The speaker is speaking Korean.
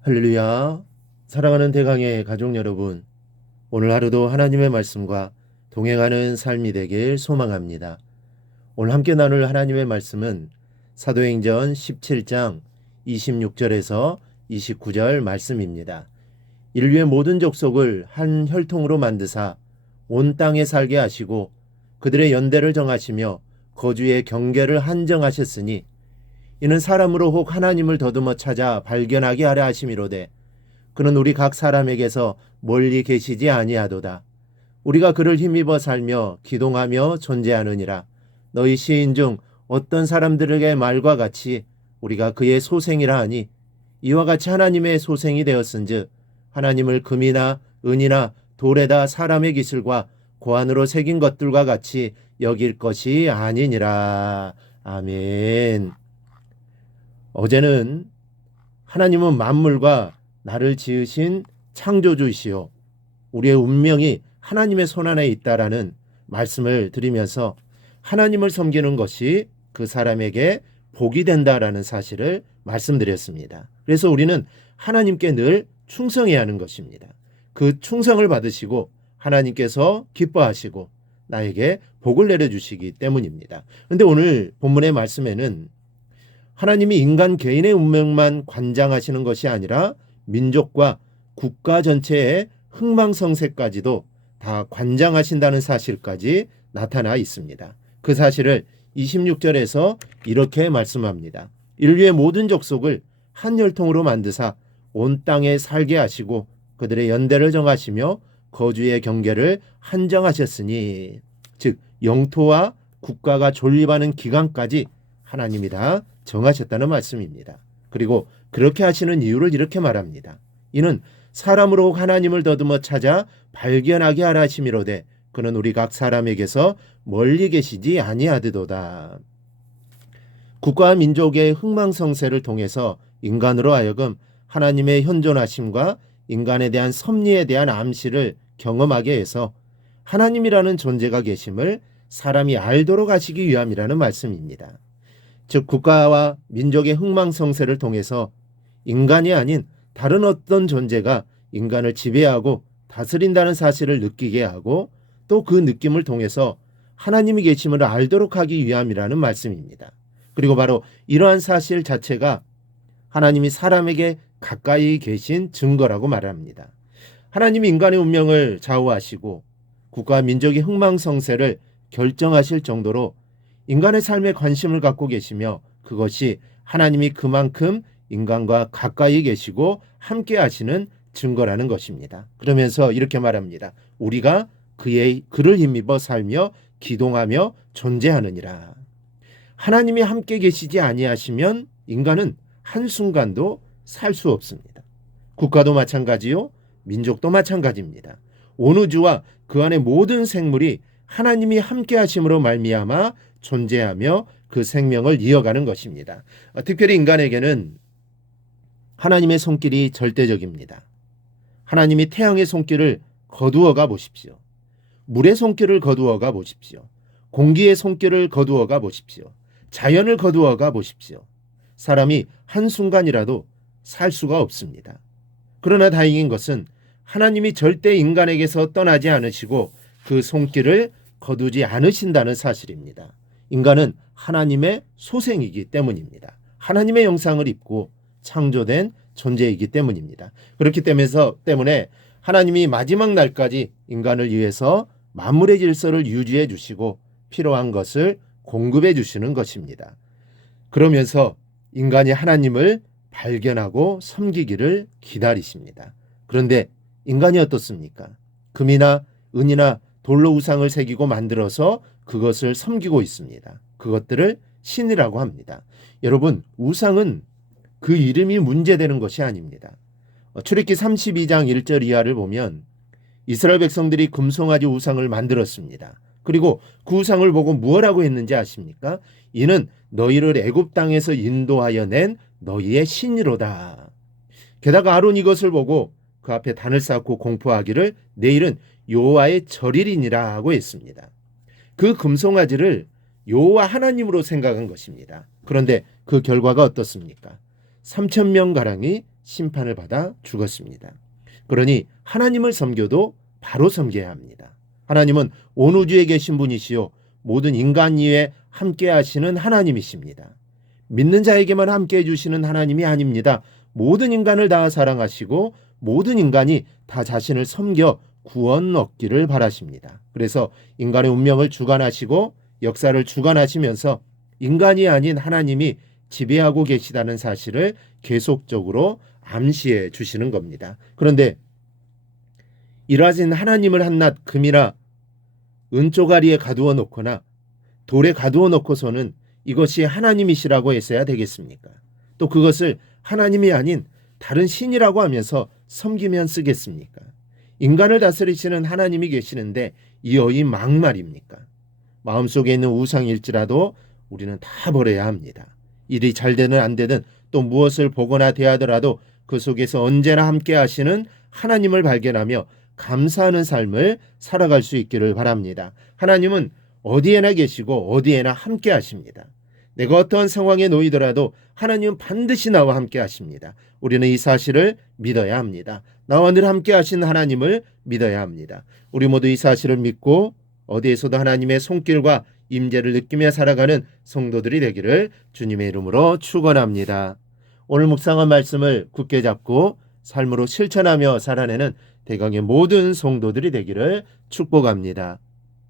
할렐루야. 사랑하는 대강의 가족 여러분, 오늘 하루도 하나님의 말씀과 동행하는 삶이 되길 소망합니다. 오늘 함께 나눌 하나님의 말씀은 사도행전 17장 26절에서 29절 말씀입니다. 인류의 모든 족속을 한 혈통으로 만드사 온 땅에 살게 하시고 그들의 연대를 정하시며 거주의 경계를 한정하셨으니 이는 사람으로 혹 하나님을 더듬어 찾아 발견하게 하려 하심이로되 그는 우리 각 사람에게서 멀리 계시지 아니하도다. 우리가 그를 힘입어 살며 기동하며 존재하느니라. 너희 시인 중 어떤 사람들에게 말과 같이 우리가 그의 소생이라 하니 이와 같이 하나님의 소생이 되었은즉 하나님을 금이나 은이나 돌에다 사람의 기술과 고안으로 새긴 것들과 같이 여길 것이 아니니라. 아멘. 어제는 하나님은 만물과 나를 지으신 창조주이시오, 우리의 운명이 하나님의 손안에 있다라는 말씀을 드리면서 하나님을 섬기는 것이 그 사람에게 복이 된다라는 사실을 말씀드렸습니다. 그래서 우리는 하나님께 늘 충성해야 하는 것입니다. 그 충성을 받으시고 하나님께서 기뻐하시고 나에게 복을 내려주시기 때문입니다. 그런데 오늘 본문의 말씀에는 하나님이 인간 개인의 운명만 관장하시는 것이 아니라 민족과 국가 전체의 흥망성쇠까지도 다 관장하신다는 사실까지 나타나 있습니다. 그 사실을 26절에서 이렇게 말씀합니다. 인류의 모든 족속을 한 혈통으로 만드사 온 땅에 살게 하시고 그들의 연대를 정하시며 거주의 경계를 한정하셨으니, 즉 영토와 국가가 존립하는 기간까지 하나님이 다 정하셨다는 말씀입니다. 그리고 그렇게 하시는 이유를 이렇게 말합니다. 이는 사람으로 하나님을 더듬어 찾아 발견하게 하라 하심이로되 그는 우리 각 사람에게서 멀리 계시지 아니하듯도다. 국가와 민족의 흥망성쇠를 통해서 인간으로 하여금 하나님의 현존하심과 인간에 대한 섭리에 대한 암시를 경험하게 해서 하나님이라는 존재가 계심을 사람이 알도록 하시기 위함이라는 말씀입니다. 즉 국가와 민족의 흥망성쇠를 통해서 인간이 아닌 다른 어떤 존재가 인간을 지배하고 다스린다는 사실을 느끼게 하고 또 그 느낌을 통해서 하나님이 계심을 알도록 하기 위함이라는 말씀입니다. 그리고 바로 이러한 사실 자체가 하나님이 사람에게 가까이 계신 증거라고 말합니다. 하나님이 인간의 운명을 좌우하시고 국가와 민족의 흥망성쇠를 결정하실 정도로 인간의 삶에 관심을 갖고 계시며 그것이 하나님이 그만큼 인간과 가까이 계시고 함께 하시는 증거라는 것입니다. 그러면서 이렇게 말합니다. 우리가 그를 힘입어 살며 기동하며 존재하느니라. 하나님이 함께 계시지 아니하시면 인간은 한순간도 살 수 없습니다. 국가도 마찬가지요, 민족도 마찬가지입니다. 온 우주와 그 안의 모든 생물이 하나님이 함께 하심으로 말미암아 존재하며 그 생명을 이어가는 것입니다. 특별히 인간에게는 하나님의 손길이 절대적입니다. 하나님이 태양의 손길을 거두어가 보십시오. 물의 손길을 거두어가 보십시오. 공기의 손길을 거두어가 보십시오. 자연을 거두어가 보십시오. 사람이 한순간이라도 살 수가 없습니다. 그러나 다행인 것은 하나님이 절대 인간에게서 떠나지 않으시고 그 손길을 거두지 않으신다는 사실입니다. 인간은 하나님의 소생이기 때문입니다. 하나님의 형상을 입고 창조된 존재이기 때문입니다. 그렇기 때문에 하나님이 마지막 날까지 인간을 위해서 만물의 질서를 유지해 주시고 필요한 것을 공급해 주시는 것입니다. 그러면서 인간이 하나님을 발견하고 섬기기를 기다리십니다. 그런데 인간이 어떻습니까? 금이나 은이나 돌로 우상을 새기고 만들어서 그것을 섬기고 있습니다. 그것들을 신이라고 합니다. 여러분, 우상은 그 이름이 문제되는 것이 아닙니다. 출애굽기 32장 1절 이하를 보면 이스라엘 백성들이 금송아지 우상을 만들었습니다. 그리고 그 우상을 보고 무엇라고 했는지 아십니까? 이는 너희를 애굽 땅에서 인도하여 낸 너희의 신이로다. 게다가 아론 이것을 보고 그 앞에 단을 쌓고 공포하기를 내일은 여호와의 절일이니라 하고 했습니다. 그 금송아지를 여호와 하나님으로 생각한 것입니다. 그런데 그 결과가 어떻습니까? 3,000명 가량이 심판을 받아 죽었습니다. 그러니 하나님을 섬겨도 바로 섬겨야 합니다. 하나님은 온 우주에 계신 분이시요 모든 인간 위에 함께 하시는 하나님이십니다. 믿는 자에게만 함께 해주시는 하나님이 아닙니다. 모든 인간을 다 사랑하시고 모든 인간이 다 자신을 섬겨 구원 얻기를 바라십니다. 그래서 인간의 운명을 주관하시고 역사를 주관하시면서 인간이 아닌 하나님이 지배하고 계시다는 사실을 계속적으로 암시해 주시는 겁니다. 그런데 이러하신 하나님을 한낱 금이나 은조가리에 가두어 놓거나 돌에 가두어 놓고서는 이것이 하나님이시라고 했어야 되겠습니까? 또 그것을 하나님이 아닌 다른 신이라고 하면서 섬기면 쓰겠습니까? 인간을 다스리시는 하나님이 계시는데 이어이 막말입니까? 마음속에 있는 우상일지라도 우리는 다 버려야 합니다. 일이 잘 되든 안 되든 또 무엇을 보거나 대하더라도 그 속에서 언제나 함께 하시는 하나님을 발견하며 감사하는 삶을 살아갈 수 있기를 바랍니다. 하나님은 어디에나 계시고 어디에나 함께 하십니다. 내가 어떠한 상황에 놓이더라도 하나님은 반드시 나와 함께 하십니다. 우리는 이 사실을 믿어야 합니다. 나와 늘 함께 하신 하나님을 믿어야 합니다. 우리 모두 이 사실을 믿고 어디에서도 하나님의 손길과 임재를 느끼며 살아가는 성도들이 되기를 주님의 이름으로 축원합니다. 오늘 묵상한 말씀을 굳게 잡고 삶으로 실천하며 살아내는 대강의 모든 성도들이 되기를 축복합니다.